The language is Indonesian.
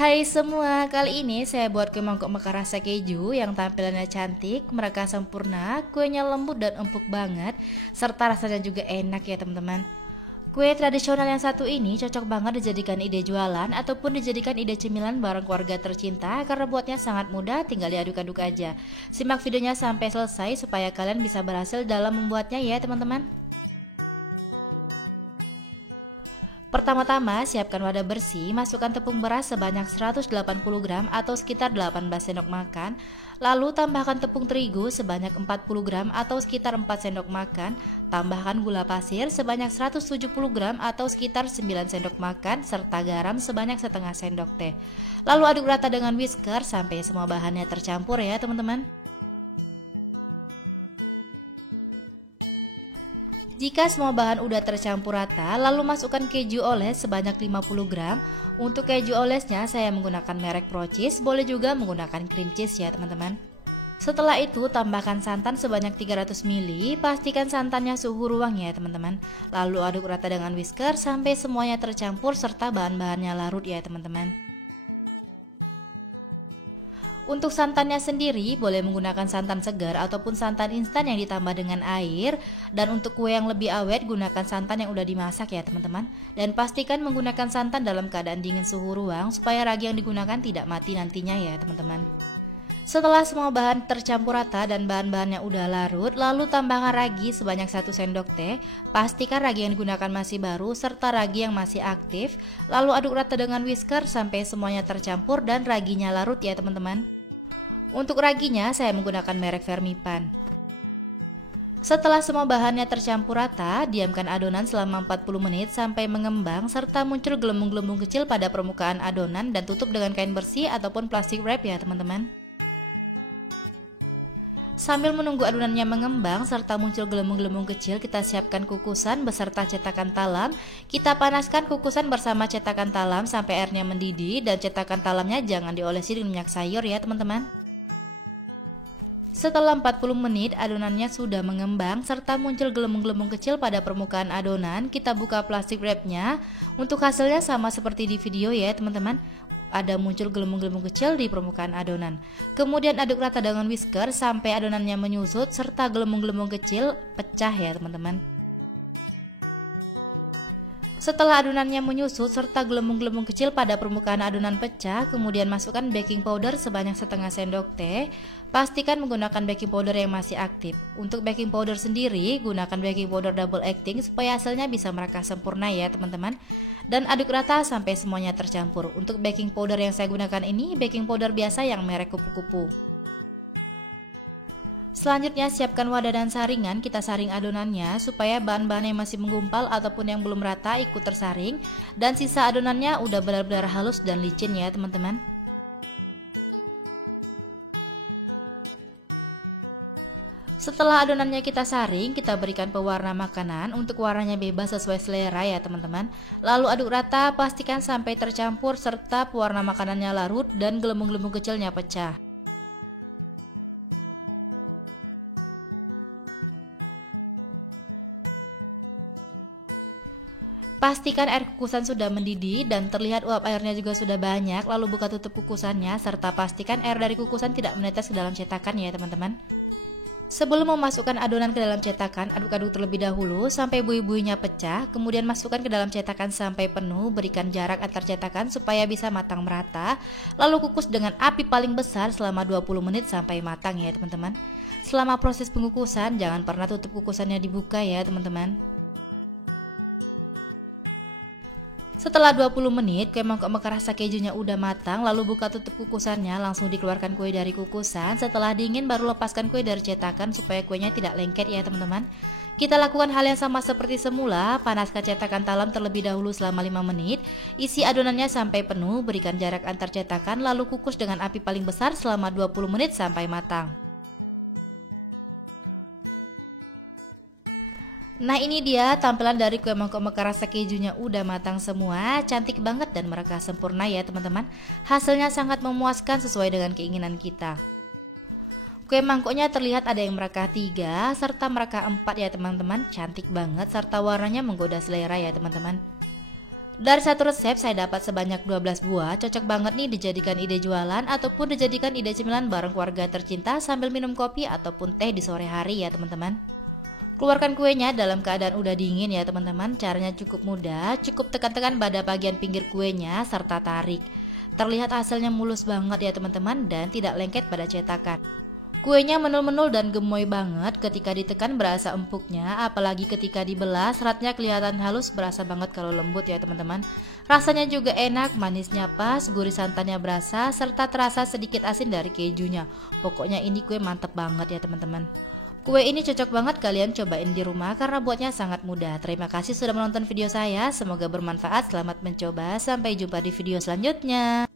Hai semua, kali ini saya buat kue mangkok mekar rasa keju yang tampilannya cantik, mereka sempurna, kuenya lembut dan empuk banget, serta rasanya juga enak ya teman-teman. Kue tradisional yang satu ini cocok banget dijadikan ide jualan ataupun dijadikan ide cemilan bareng keluarga tercinta karena buatnya sangat mudah, tinggal diaduk-aduk aja. Simak videonya sampai selesai supaya kalian bisa berhasil dalam membuatnya ya teman-teman. Pertama-tama, siapkan wadah bersih, masukkan tepung beras sebanyak 180 gram atau sekitar 18 sendok makan. Lalu tambahkan tepung terigu sebanyak 40 gram atau sekitar 4 sendok makan. Tambahkan gula pasir sebanyak 170 gram atau sekitar 9 sendok makan serta garam sebanyak setengah sendok teh. Lalu aduk rata dengan whisker sampai semua bahannya tercampur ya teman-teman. Jika semua bahan udah tercampur rata, lalu masukkan keju oles sebanyak 50 gram. Untuk keju olesnya saya menggunakan merek Procis, boleh juga menggunakan cream cheese ya teman-teman. Setelah itu tambahkan santan sebanyak 300 ml, pastikan santannya suhu ruang ya teman-teman. Lalu aduk rata dengan whisker sampai semuanya tercampur serta bahan-bahannya larut ya teman-teman. Untuk santannya sendiri boleh menggunakan santan segar ataupun santan instan yang ditambah dengan air. Dan untuk kue yang lebih awet gunakan santan yang udah dimasak ya teman-teman. Dan pastikan menggunakan santan dalam keadaan dingin suhu ruang supaya ragi yang digunakan tidak mati nantinya ya teman-teman. Setelah semua bahan tercampur rata dan bahan-bahannya udah larut, lalu tambahkan ragi sebanyak 1 sendok teh. Pastikan ragi yang digunakan masih baru serta ragi yang masih aktif. Lalu aduk rata dengan whisker sampai semuanya tercampur dan raginya larut ya teman-teman. Untuk raginya saya menggunakan merek Vermipan. Setelah semua bahannya tercampur rata, diamkan adonan selama 40 menit sampai mengembang serta muncul gelembung-gelembung kecil pada permukaan adonan dan tutup dengan kain bersih ataupun plastik wrap ya teman-teman. Sambil menunggu adonannya mengembang serta muncul gelembung-gelembung kecil, kita siapkan kukusan beserta cetakan talam. Kita panaskan kukusan bersama cetakan talam sampai airnya mendidih dan cetakan talamnya jangan diolesi dengan minyak sayur ya teman-teman. Setelah 40 menit adonannya sudah mengembang serta muncul gelembung-gelembung kecil pada permukaan adonan, kita buka plastik wrapnya. Untuk hasilnya sama seperti di video ya teman-teman. Ada muncul gelembung-gelembung kecil di permukaan adonan. Kemudian aduk rata dengan whisker sampai adonannya menyusut serta gelembung-gelembung kecil pecah ya teman-teman. Setelah adonannya menyusut serta gelembung-gelembung kecil pada permukaan adonan pecah, kemudian masukkan baking powder sebanyak setengah sendok teh. Pastikan menggunakan baking powder yang masih aktif. Untuk baking powder sendiri, gunakan baking powder double acting supaya hasilnya bisa mereka sempurna ya teman-teman. Dan aduk rata sampai semuanya tercampur. Untuk baking powder yang saya gunakan ini, baking powder biasa yang merek kupu-kupu. Selanjutnya siapkan wadah dan saringan, kita saring adonannya supaya bahan-bahan yang masih menggumpal ataupun yang belum rata ikut tersaring. Dan sisa adonannya udah benar-benar halus dan licin ya teman-teman. Setelah adonannya kita saring, kita berikan pewarna makanan. Untuk warnanya bebas sesuai selera ya teman-teman. Lalu aduk rata, pastikan sampai tercampur serta pewarna makanannya larut dan gelembung-gelembung kecilnya pecah. Pastikan air kukusan sudah mendidih dan terlihat uap airnya juga sudah banyak. Lalu buka tutup kukusannya serta pastikan air dari kukusan tidak menetes ke dalam cetakan ya teman-teman. Sebelum memasukkan adonan ke dalam cetakan, aduk-aduk terlebih dahulu sampai buih-buihnya pecah. Kemudian masukkan ke dalam cetakan sampai penuh, berikan jarak antar cetakan supaya bisa matang merata. Lalu kukus dengan api paling besar selama 20 menit sampai matang ya teman-teman. Selama proses pengukusan, jangan pernah tutup kukusannya dibuka ya teman-teman. Setelah 20 menit, kue mangkok mekar rasa kejunya udah matang, lalu buka tutup kukusannya, langsung dikeluarkan kue dari kukusan. Setelah dingin baru lepaskan kue dari cetakan supaya kuenya tidak lengket ya teman-teman. Kita lakukan hal yang sama seperti semula, panaskan cetakan talam terlebih dahulu selama 5 menit. Isi adonannya sampai penuh, berikan jarak antar cetakan, lalu kukus dengan api paling besar selama 20 menit sampai matang. Nah ini dia tampilan dari kue mangkok mekar rasa kejunya udah matang semua, cantik banget dan mereka sempurna ya teman-teman. Hasilnya sangat memuaskan sesuai dengan keinginan kita. Kue mangkoknya terlihat ada yang mereka 3 serta mereka 4 ya teman-teman, cantik banget serta warnanya menggoda selera ya teman-teman. Dari satu resep saya dapat sebanyak 12 buah, cocok banget nih dijadikan ide jualan ataupun dijadikan ide cemilan bareng keluarga tercinta sambil minum kopi ataupun teh di sore hari ya teman-teman. Keluarkan kuenya dalam keadaan udah dingin ya teman-teman. Caranya cukup mudah, cukup tekan-tekan pada bagian pinggir kuenya serta tarik. Terlihat hasilnya mulus banget ya teman-teman dan tidak lengket pada cetakan. Kuenya menul-menul dan gemoy banget, ketika ditekan berasa empuknya, apalagi ketika dibelah seratnya kelihatan halus, berasa banget kalau lembut ya teman-teman. Rasanya juga enak, manisnya pas, gurih santannya berasa, serta terasa sedikit asin dari kejunya. Pokoknya ini kue mantep banget ya teman-teman. Kue ini cocok banget kalian cobain di rumah karena buatnya sangat mudah. Terima kasih sudah menonton video saya, semoga bermanfaat, selamat mencoba, sampai jumpa di video selanjutnya.